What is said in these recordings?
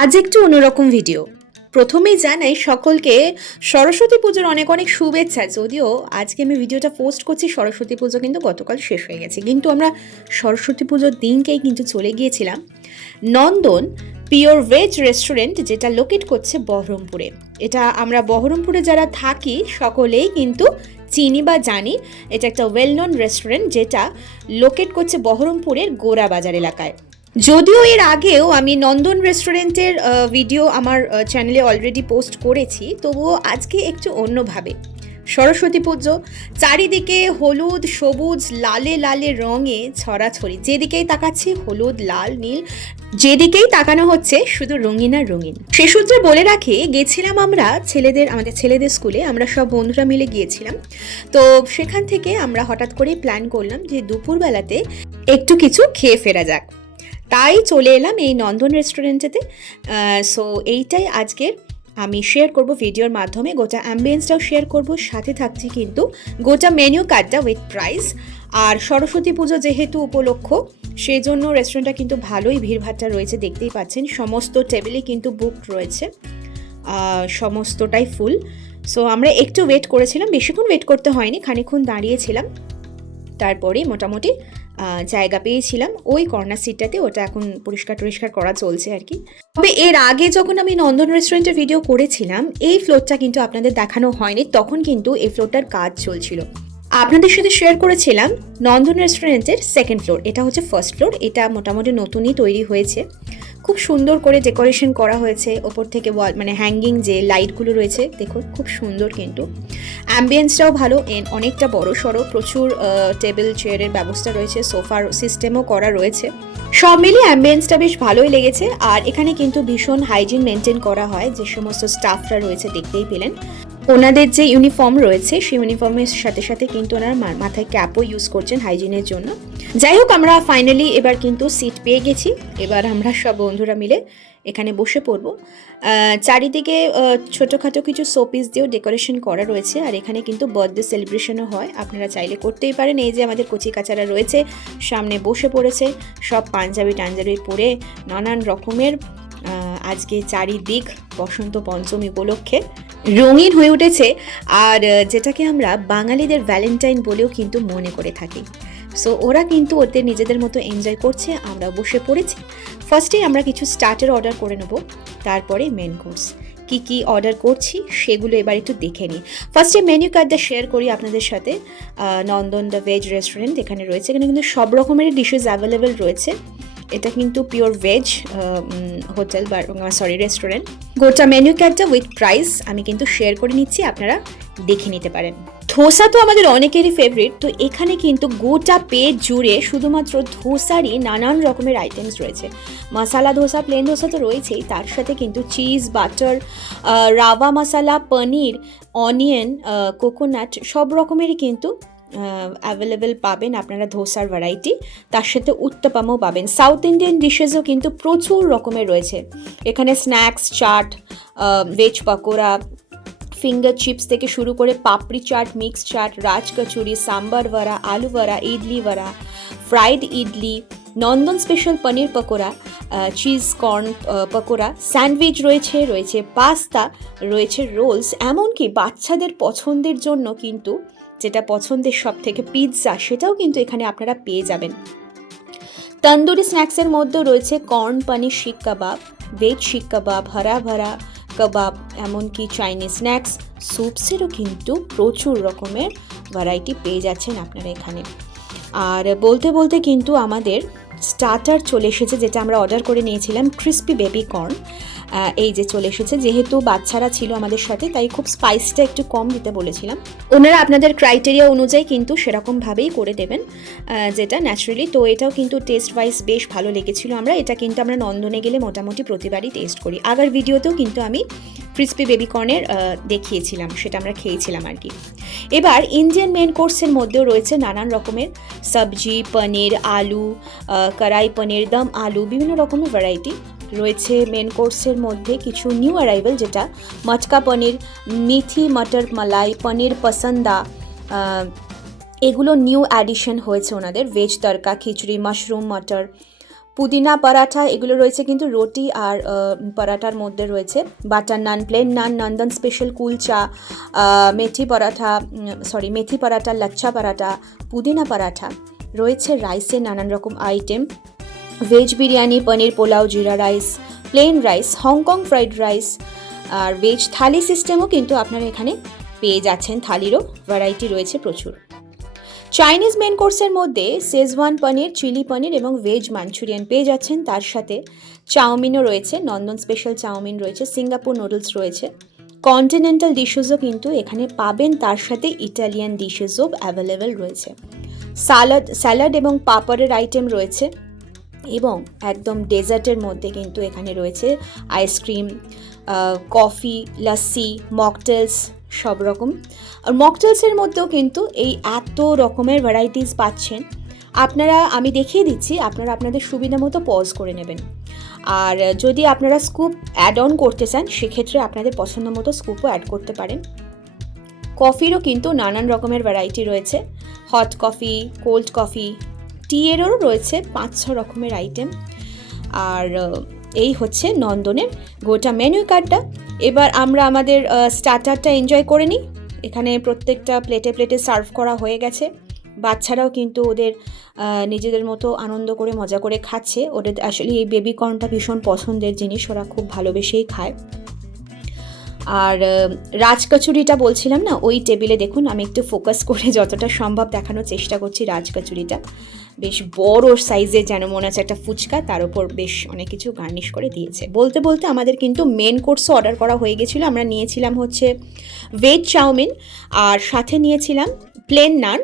আজ একটু অন্যরকম ভিডিও। প্রথমেই জানাই সকলকে সরস্বতী পুজোর অনেক অনেক শুভেচ্ছা। যদিও আজকে আমি ভিডিওটা পোস্ট করছি, সরস্বতী পুজো কিন্তু গতকাল শেষ হয়ে গেছে, কিন্তু আমরা সরস্বতী পুজোর দিনকেই কিন্তু চলে গিয়েছিলাম নন্দন পিওর ভেজ রেস্টুরেন্ট, যেটা লোকেট করছে বহরমপুরে। এটা আমরা বহরমপুরে যারা থাকি সকলেই কিন্তু চিনি বা জানি। এটা একটা ওয়েল নোন রেস্টুরেন্ট যেটা লোকেট করছে বহরমপুরের গোরা বাজার এলাকায়। যদিও এর আগেও আমি নন্দন রেস্টুরেন্টের ভিডিও আমার চ্যানেলে অলরেডি পোস্ট করেছি, তবুও আজকে একটু অন্যভাবে। সরস্বতী পুজো, চারিদিকে হলুদ সবুজ লালে লালে রঙে ছড়াছড়ি, যেদিকেই তাকাচ্ছি হলুদ লাল নীল, যেদিকেই তাকানো হচ্ছে শুধু রঙিন আর রঙিন। সে সূত্রে বলে রাখি, গেছিলাম আমরা আমাদের ছেলেদের স্কুলে, আমরা সব বন্ধুরা মিলে গিয়েছিলাম। তো সেখান থেকে আমরা হঠাৎ করেই প্ল্যান করলাম যে দুপুরবেলাতে একটু কিছু খেয়ে ফেরা যাক, তাই চলে এলাম এই নন্দন রেস্টুরেন্টেতে। সো এইটাই আজকের আমি শেয়ার করব ভিডিওর মাধ্যমে, গোটা অ্যাম্বিয়েন্সটাও শেয়ার করব, সাথে থাকছে কিন্তু গোটা মেনু কার্ডটা উইথ প্রাইস। আর সরস্বতী পুজো যেহেতু উপলক্ষ, সেই জন্য রেস্টুরেন্টটা কিন্তু ভালোই ভিড়ভাট্টা রয়েছে, দেখতেই পাচ্ছেন সমস্ত টেবিলে কিন্তু বুকড রয়েছে, সমস্তটাই ফুল। সো আমরা একটু ওয়েট করেছিলাম, বেশিক্ষণ ওয়েট করতে হয়নি, খানিকক্ষণ দাঁড়িয়েছিলাম, তারপরে মোটামুটি জায়গা পেয়েছিলাম ওই কর্নার সিটটাতে। ওটা এখন পরিষ্কার করা চলছে আর কি। তবে এর আগে যখন আমি নন্দন রেস্টুরেন্টের ভিডিও করেছিলাম, এই ফ্লোরটা কিন্তু আপনাদের দেখানো হয়নি, তখন কিন্তু এই ফ্লোরটার কাজ চলছিল। আপনাদের সাথে শেয়ার করেছিলাম নন্দন রেস্টুরেন্টের সেকেন্ড ফ্লোর, এটা হচ্ছে ফার্স্ট ফ্লোর। এটা মোটামুটি নতুনই তৈরি হয়েছে, খুব সুন্দর করে ডেকোরেশন করা হয়েছে। ওপর থেকে ওয়াল মানে হ্যাঙ্গিং যে লাইটগুলো রয়েছে দেখুন, খুব সুন্দর। কিন্তু অ্যাম্বিয়েন্সটাও ভালো, অনেকটা বড় সড়ো, প্রচুর টেবিল চেয়ারের ব্যবস্থা রয়েছে, সোফার সিস্টেমও করা রয়েছে। সব মিলিয়ে অ্যাম্বিয়েন্সটা বেশ ভালোই লেগেছে। আর এখানে কিন্তু ভীষণ হাইজিন মেনটেন করা হয়, যে সমস্ত স্টাফরা রয়েছে দেখতেই পেলেন। ওনাদের যে ইউনিফর্ম রয়েছে সেই ইউনিফর্মের সাথে সাথে কিন্তু ওনার মাথায় ক্যাপও ইউজ করছেন হাইজিনের জন্য। যাই হোক, আমরা ফাইনালি এবার কিন্তু সিট পেয়ে গেছি। এবার আমরা সব বন্ধুরা মিলে এখানে বসে পড়বো। চারিদিকে ছোটোখাটো কিছু শোপিস দিয়েও ডেকোরেশন করা রয়েছে। আর এখানে কিন্তু বার্থডে সেলিব্রেশনও হয়, আপনারা চাইলে করতেই পারেন। এই যে আমাদের কচি কাচারা রয়েছে সামনে বসে পড়েছে, সব পাঞ্জাবি টাঞ্জাবি পরে নানান রকমের। আজকে চারিদিক বসন্ত পঞ্চমী উপলক্ষে রঙিন হয়ে উঠেছে, আর যেটাকে আমরা বাঙালিদের ভ্যালেন্টাইন বলেও কিন্তু মনে করে থাকি। সো ওরা কিন্তু ওদের নিজেদের মতো এনজয় করছে, আমরা বসে পড়েছি। ফার্স্টেই আমরা কিছু স্টার্টার অর্ডার করে নেব, তারপরে মেন কোর্স। কি অর্ডার করছি সেগুলো এবার একটু দেখে নিই। ফার্স্টে মেনু কার্ডটা শেয়ার করি আপনাদের সাথে। নন্দন দ্য ভেজ রেস্টুরেন্ট এখানে রয়েছে, এখানে কিন্তু সব রকমের ডিশেস অ্যাভেলেবেল রয়েছে। এটা কিন্তু পিওর ভেজ হোটেল বা রেস্টুরেন্ট। গোটা মেনু কার্ডটা উইথ প্রাইস আমি কিন্তু শেয়ার করে নিচ্ছি, আপনারা দেখে নিতে পারেন। ধোসা তো আমাদের অনেকেরই ফেভারিট, তো এখানে কিন্তু গোটা পেট জুড়ে শুধুমাত্র ধোসারই নানান রকমের আইটেমস রয়েছে। মশালা ধোসা, প্লেন ধোসা তো রয়েছেই, তার সাথে কিন্তু চিজ, বাটার, রাভা মশালা, পনির, অনিয়ন, কোকোনাট, সব রকমেরই কিন্তু অ্যাভেলেবেল পাবেন আপনারা ধোসার ভ্যারাইটি। তার সাথে উত্তপামও পাবেন। সাউথ ইন্ডিয়ান ডিশেসও কিন্তু প্রচুর রকমের রয়েছে এখানে। Snacks, chaat, veg pakora, finger chips থেকে শুরু করে papri chaat, mix chaat, raj kachori, sambar vada, aloo vada, idli vada, fried idli, Nandan special paneer pakora, cheese corn pakora, sandwich রয়েছে পাস্তা, রয়েছে রোলস, এমনকি বাচ্চাদের পছন্দের জন্য কিন্তু যেটা পছন্দের সব থেকে পিৎজা, সেটাও কিন্তু এখানে আপনারা পেয়ে যাবেন। তন্দুরি স্ন্যাক্সের মধ্যে রয়েছে কর্ন পনির শিক কাবাব, ভেজ শিক কাবাব, হরা ভরা কাবাব, এমনকি চাইনিজ স্ন্যাক্স, স্যুপসেরও কিন্তু প্রচুর রকমের ভ্যারাইটি পেয়ে যাচ্ছেন আপনারা এখানে। আর বলতে বলতে কিন্তু আমাদের স্টার্টার চলে এসেছে, যেটা আমরা অর্ডার করে নিয়েছিলাম, ক্রিস্পি বেবি কর্ন। এই যে চলে এসেছে। যেহেতু বাচ্চারা ছিল আমাদের সাথে, তাই খুব স্পাইসটা একটু কম দিতে বলেছিলাম। ওনারা আপনাদের ক্রাইটেরিয়া অনুযায়ী কিন্তু সেরকমভাবেই করে দেবেন, যেটা ন্যাচারালি। তো এটাও কিন্তু টেস্ট ওয়াইজ বেশ ভালো লেগেছিল। এটা কিন্তু আমরা নন্দনে গেলে মোটামুটি প্রতিবারই টেস্ট করি। আগের ভিডিওতেও কিন্তু আমি ক্রিস্পি বেবি কর্নের দেখিয়েছিলাম, সেটা আমরা খেয়েছিলাম আর কি। এবার ইন্ডিয়ান মেন কোর্সের মধ্যেও রয়েছে নানান রকমের সবজি, পনির, আলু, কড়াই পনির, দম আলু, বিভিন্ন রকমের ভ্যারাইটি রয়েছে মেন কোর্সের মধ্যে। কিছু নিউ অ্যারাইভেল, যেটা মটকা পনির, মিথি মটর মালাই, পনির পসন্দা, এগুলো নিউ অ্যাডিশন হয়েছে ওনাদের। ভেজ তরকা, খিচুড়ি, মাশরুম মটর, পুদিনা পরাঠা এগুলো রয়েছে কিন্তু রুটি আর পরাঠার মধ্যে রয়েছে। Butter naan, plain naan, Nandan special kulcha, methi paratha, lachha paratha, pudina paratha, রয়েছে রাইসের নানান রকম item, veg biryani, paneer pulao, jeera rice, plain rice, Hong Kong fried rice, আর ভেজ থালি সিস্টেমও কিন্তু আপনারা এখানে পেয়ে যাচ্ছেন। থালিরও ভ্যারাইটি রয়েছে প্রচুর। চাইনিজ মেন কোর্সের মধ্যে শেজওয়ান পনির, চিলি পনির এবং ভেজ মাঞ্চুরিয়ান পেয়ে যাচ্ছেন। তার সাথে চাউমিনও রয়েছে, নন্দন স্পেশাল চাউমিন রয়েছে, সিঙ্গাপুর নুডলস রয়েছে, কন্টিনেন্টাল ডিশেসও কিন্তু এখানে পাবেন। তার সাথে ইটালিয়ান ডিশেসও অ্যাভেলেবেল রয়েছে। স্যালাড এবং পাপড়ের আইটেম রয়েছে এবং একদম ডেজার্টের মধ্যে কিন্তু এখানে রয়েছে আইসক্রিম, কফি, লাস্সি, মকটেলস, সব রকম। আর মকটেলসের মধ্যেও কিন্তু এই এত রকমের ভ্যারাইটিস পাচ্ছেন আপনারা। আমি দেখিয়ে দিচ্ছি, আপনারা আপনাদের সুবিধা মতো পজ করে নেবেন। আর যদি আপনারা স্কুপ অ্যাড অন করতে চান সেক্ষেত্রে আপনাদের পছন্দ মতো স্কুপও অ্যাড করতে পারেন। কফিরও কিন্তু নানান রকমের ভ্যারাইটি রয়েছে, হট কফি, কোল্ড কফি, টি এরও রয়েছে 5-6 রকমের আইটেম। আর এই হচ্ছে নন্দনের গোটা মেনু কার্ডটা। এবার আমরা আমাদের স্টার্টারটা এনজয় করে নিই। এখানে প্রত্যেকটা প্লেটে প্লেটে সার্ভ করা হয়ে গেছে। বাচ্চারাও কিন্তু ওদের নিজেদের মতো আনন্দ করে মজা করে খাচ্ছে। ওদের আসলে এই বেবি কর্নটা ভীষণ পছন্দের জিনিস, ওরা খুব ভালোবেসেই খায়। আর রাজকচুরিটা বলছিলাম না, ওই টেবিলে দেখুন, আমি একটু ফোকাস করে যতটা সম্ভব দেখানোর চেষ্টা করছি। রাজকচুরিটা বেশ বড় সাইজে, যেন মনে হচ্ছে একটা ফুচকা, তার উপর বেশ অনেক কিছু গার্নিশ করে দিয়েছে। বলতে বলতে আমাদের কিন্তু মেন কোর্সও অর্ডার করা হয়ে গেছিলো। আমরা নিয়েছিলাম হচ্ছে ভেজ চাউমিন, আর সাথে নিয়েছিলাম প্লেন নান,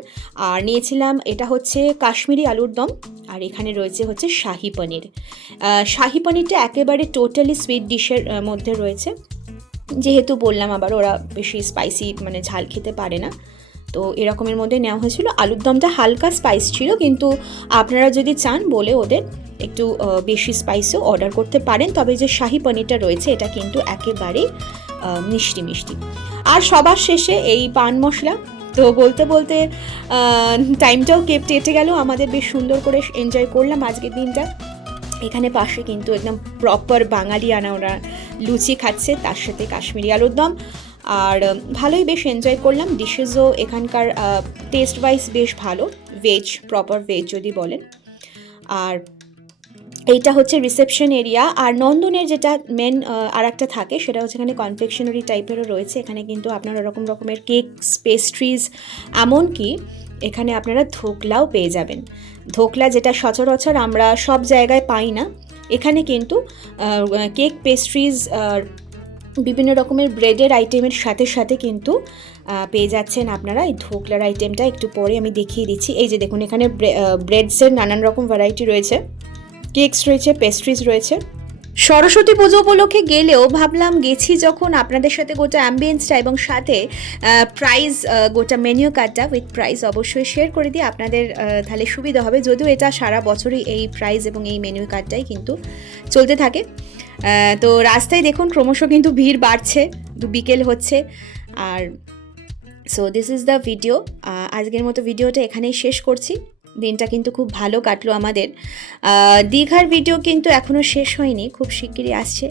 আর নিয়েছিলাম এটা হচ্ছে কাশ্মীরি আলুর দম, আর এখানে রয়েছে হচ্ছে শাহি পনির। শাহি পনিরটা একেবারে টোটালি সুইট ডিশের মধ্যে রয়েছে, যেহেতু বললাম আবার ওরা বেশি স্পাইসি মানে ঝাল খেতে পারে না, তো এরকমের মধ্যে নেওয়া হয়েছিল। আলুর দমটা হালকা স্পাইস ছিল, কিন্তু আপনারা যদি চান বলে ওদের একটু বেশি স্পাইসও অর্ডার করতে পারেন। তবে যে শাহি পনিরটা রয়েছে এটা কিন্তু একেবারেই মিষ্টি মিষ্টি। আর সবার শেষে এই পান মশলা। তো বলতে বলতে টাইমটাও কেটে গেল আমাদের, বেশ সুন্দর করে এনজয় করলাম আজকের দিনটা। এখানে পাশে কিন্তু একদম প্রপার বাঙালি আনা ওরা লুচি খাচ্ছে, তার সাথে কাশ্মীরি আলুর দম, আর ভালোই বেশ এনজয় করলাম। ডিশেসও এখানকার টেস্ট ওয়াইজ বেশ ভালো, ভেজ, প্রপার ভেজ যদি বলেন। আর এইটা হচ্ছে রিসেপশন এরিয়া। আর নন্দনের যেটা মেন আর একটা থাকে সেটা হচ্ছে এখানে কনফেকশনারি টাইপেরও রয়েছে। এখানে কিন্তু আপনারা রকমের কেকস, পেস্ট্রিজ, এমনকি এখানে আপনারা ধোকলাও পেয়ে যাবেন। ধোকলা যেটা সচরাচর আমরা সব জায়গায় পাই না, এখানে কিন্তু কেক, পেস্ট্রিজ, বিভিন্ন রকমের ব্রেডের আইটেমের সাথে সাথে কিন্তু পেয়ে যাচ্ছেন আপনারা এই ধোকলার আইটেমটা। একটু পরে আমি দেখিয়ে দিচ্ছি। এই যে দেখুন, এখানে ব্রেডসের নানান রকম ভ্যারাইটি রয়েছে, কেকস রয়েছে, পেস্ট্রিজ রয়েছে। সরস্বতী পুজো উপলক্ষে গেলেও ভাবলাম গেছি যখন আপনাদের সাথে গোটা অ্যাম্বিয়েন্সটা এবং সাথে প্রাইস, গোটা মেনু কার্ডটা উইথ প্রাইস অবশ্যই শেয়ার করে দিই আপনাদের, তাহলে সুবিধা হবে। যদিও এটা সারা বছরই এই প্রাইস এবং এই মেনু কার্ডটাই কিন্তু চলতে থাকে। তো রাস্তায় দেখুন ক্রমশ কিন্তু ভিড় বাড়ছে, বিকেল হচ্ছে। আর so this is the video. আজকের মতো ভিডিওটা এখানেই শেষ করছি। দিনটা কিন্তু খুব ভালো কাটলো আমাদের। দীঘার ভিডিও কিন্তু এখনও শেষ হয়নি, খুব শিগগিরই আসছে।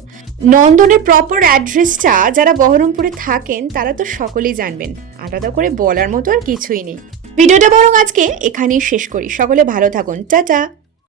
নন্দনের প্রপার অ্যাড্রেসটা যারা বহরমপুরে থাকেন তারা তো সকলেই জানবেন, আলাদা করে বলার মতো আর কিছুই নেই। ভিডিওটা বরং আজকে এখানেই শেষ করি। সকলে ভালো থাকুন, টাটা।